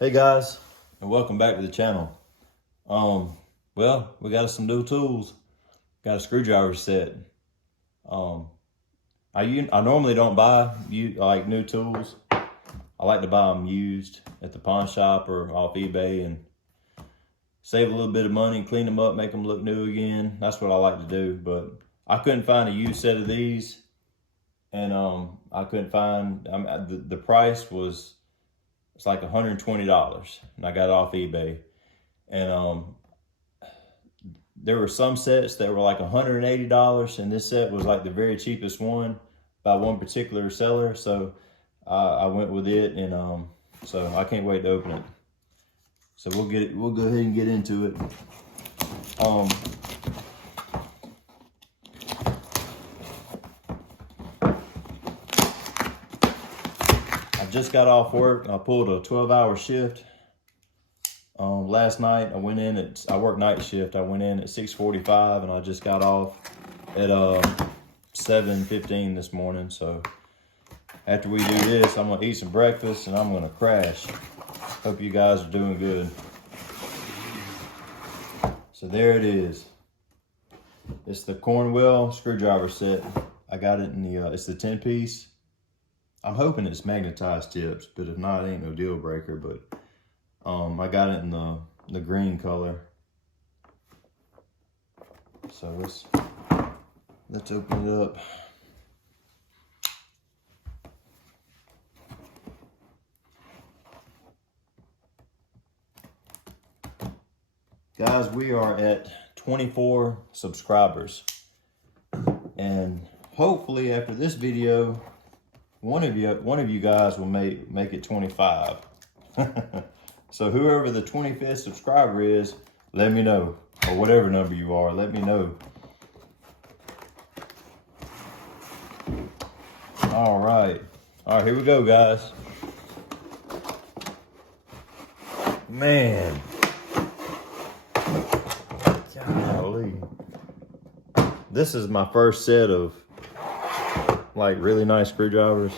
Hey guys, and welcome back to the channel. Well, we got us some new tools. Got a screwdriver set. I normally don't buy new tools. I like to buy them used at the pawn shop or off eBay and save a little bit of money, clean them up, make them look new again. That's what I like to do. But I couldn't find a used set of these, and I couldn't find. The price was. It's like $120, and I got it off eBay. And there were some sets that were like $180, and this set was like the very cheapest one by one particular seller. So I went with it, and so I can't wait to open it. So we'll go ahead and get into it. I just got off work. I pulled a 12-hour shift. Last night I went in I worked night shift. I went in at 6:45 and I just got off at 7:15 this morning. So after we do this, I'm gonna eat some breakfast and I'm gonna crash. Hope you guys are doing good. So there it is. It's the Cornwell screwdriver set. I got it in the it's the 10-piece. I'm hoping it's magnetized tips, but if not, it ain't no deal breaker. But I got it in the green color. So let's open it up. Guys, we are at 24 subscribers, and hopefully after this video, one of you guys will make it 25. So whoever the 25th subscriber is, let me know, or whatever number you are, let me know. All right, here we go, guys. Man, golly, this is my first set of like really nice screwdrivers.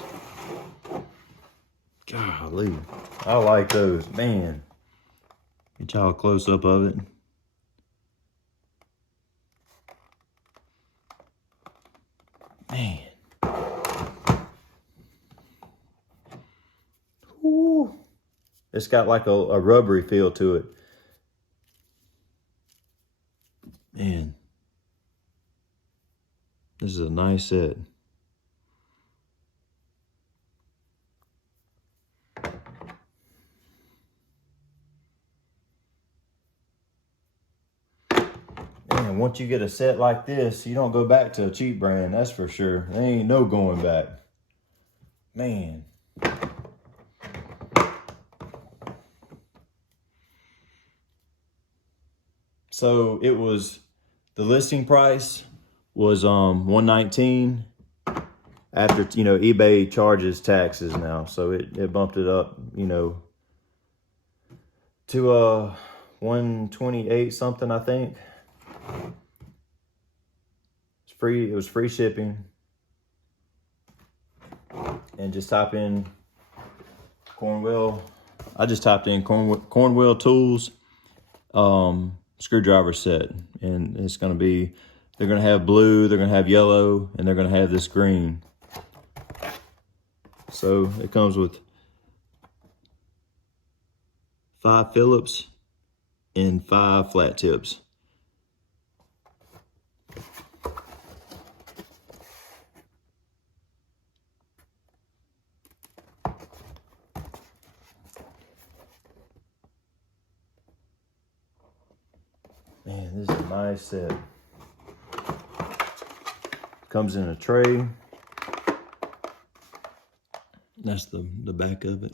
Golly, I like those, man. Get y'all a close up of it. Man. Woo. It's got like a rubbery feel to it. Man. This is a nice set. And once you get a set like this, you don't go back to a cheap brand, that's for sure. There ain't no going back. Man. So it was, the listing price was $119. After, eBay charges taxes now. So it bumped it up, to 128 something, I think. It's free. It was free shipping. And just type in Cornwell. I just typed in Cornwell tools screwdriver set, and it's gonna be. They're gonna have blue. They're gonna have yellow, and they're gonna have this green. So it comes with 5 Phillips and 5 flat tips. Man, this is a nice set. Comes in a tray. That's the back of it.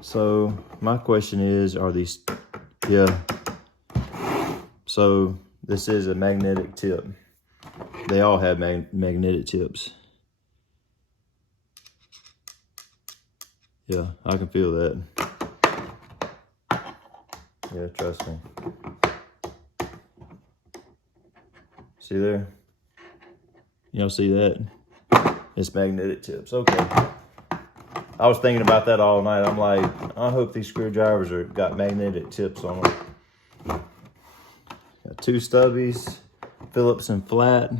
So my question is, are these, yeah. So this is a magnetic tip. They all have magnetic tips. Yeah, I can feel that. Yeah, trust me. See there? Y'all see that? It's magnetic tips. Okay. I was thinking about that all night. I'm like, I hope these screwdrivers got magnetic tips on them. Got 2 stubbies, Phillips and flat.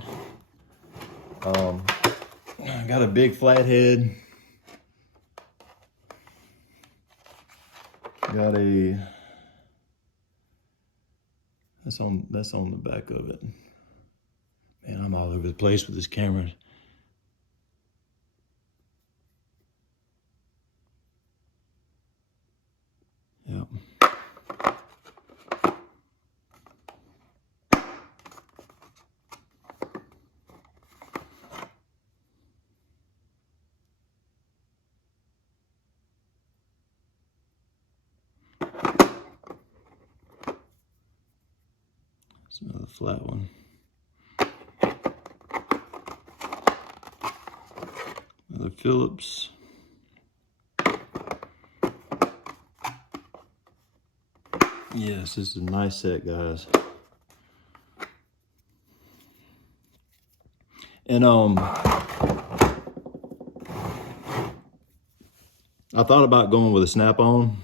I got a big flathead. Got a, that's on the back of it. Man, I'm all over the place with this camera. Yep. It's another flat one. Another Phillips. Yes, this is a nice set, guys. And I thought about going with a snap-on,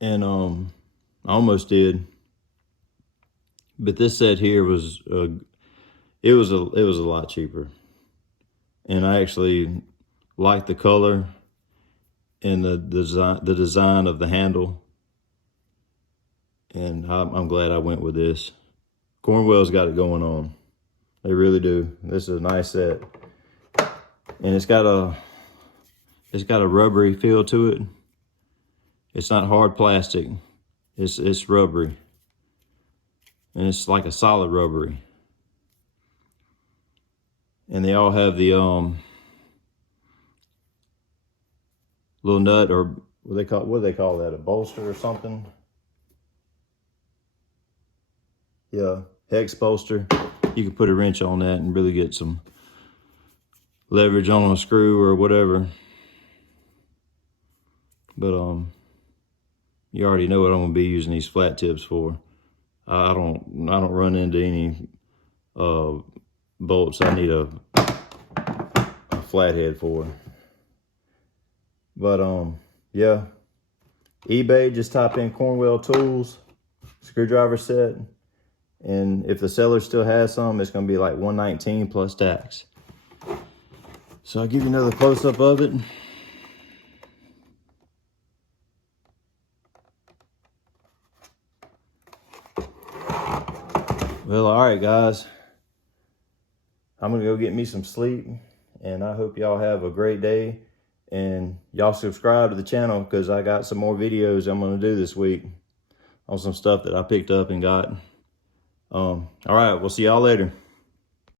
and I almost did, but this set here was it was a lot cheaper, and I actually liked the color and the design of the handle, and I'm glad I went with this. Cornwell's got it going on. They really do. This is a nice set, and it's got a rubbery feel to it. It's not hard plastic. It's rubbery, and it's like a solid rubbery. And they all have the little nut, or what do they call that? A bolster or something? Yeah, hex bolster. You can put a wrench on that and really get some leverage on a screw or whatever. But you already know what I'm gonna be using these flat tips for. I don't run into any bolts I need a flathead for. But yeah, eBay, just type in Cornwell tools screwdriver set, and if the seller still has some, it's gonna be like $119 plus tax. So I'll give you another close-up of it. Well, all right, guys. I'm gonna go get me some sleep, and I hope y'all have a great day. And y'all subscribe to the channel, because I got some more videos I'm gonna do this week on some stuff that I picked up and got. All right, we'll see y'all later.